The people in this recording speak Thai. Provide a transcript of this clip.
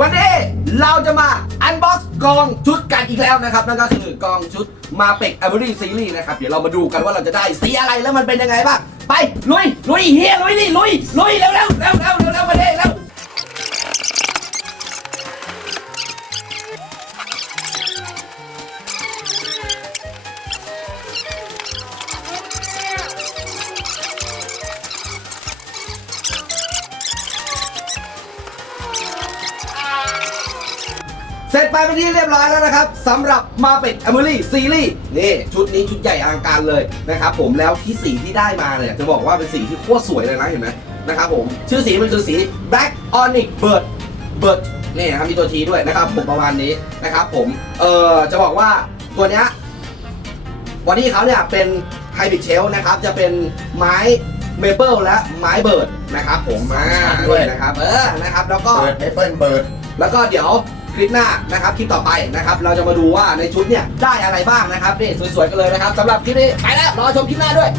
วันนี้เราจะมาอันบ็อกซ์กองชุดกันอีกแล้วนะครับ นั่นก็คือกองชุดมาเป็กอ v เ r y ซีรีส์นะครับ เดี๋ยวเรามาดูกันว่าเราจะได้สีอะไรแล้วมันเป็นยังไงบ้าง ไป ลุย ลุยเฮียลุยนี่ลุย ลุยเร็วเร็วเร็วเร็ว ร็จไปเป็นที่เรียบร้อยแล้วนะครับสำหรับมาเป็ดอ m เ r y ซีรีส์นี่ชุดนี้ชุดใหญ่อลังการเลยนะครับผมแล้วที่สีที่ได้มาเนี่ยจะบอกว่าเป็นสีที่โคตรสวยเลยนะเห็นไหมนะครับผมชื่อสีมันคือสี Black Onyx Bird Bird นี่นะครับมีตัวทีด้วยนะครับผมประมาณนี้นะครับผมเออจะบอกว่าตัวเนี้ยบอดี้เขาเนี่ยเป็นไฮบริดเชลนะครับจะเป็นไม้เมเปิลและไม้เบิร์ดนะครับผมมาด้วยนะครับเออนะครับแล้วก็เบิร์ดไม่เปิ้ลเบิร์ดแล้วก็เดี๋ยวค ลิปหน้านะครับคลิปต่อไปนะครับ เราจะมาดูว่าในชุดเนี่ยได้อะไรบ้างนะครับนี่สวยๆกันเลยนะครับสำหรับคลิปนี้ไปแล้วรอชมคลิปหน้าด้วย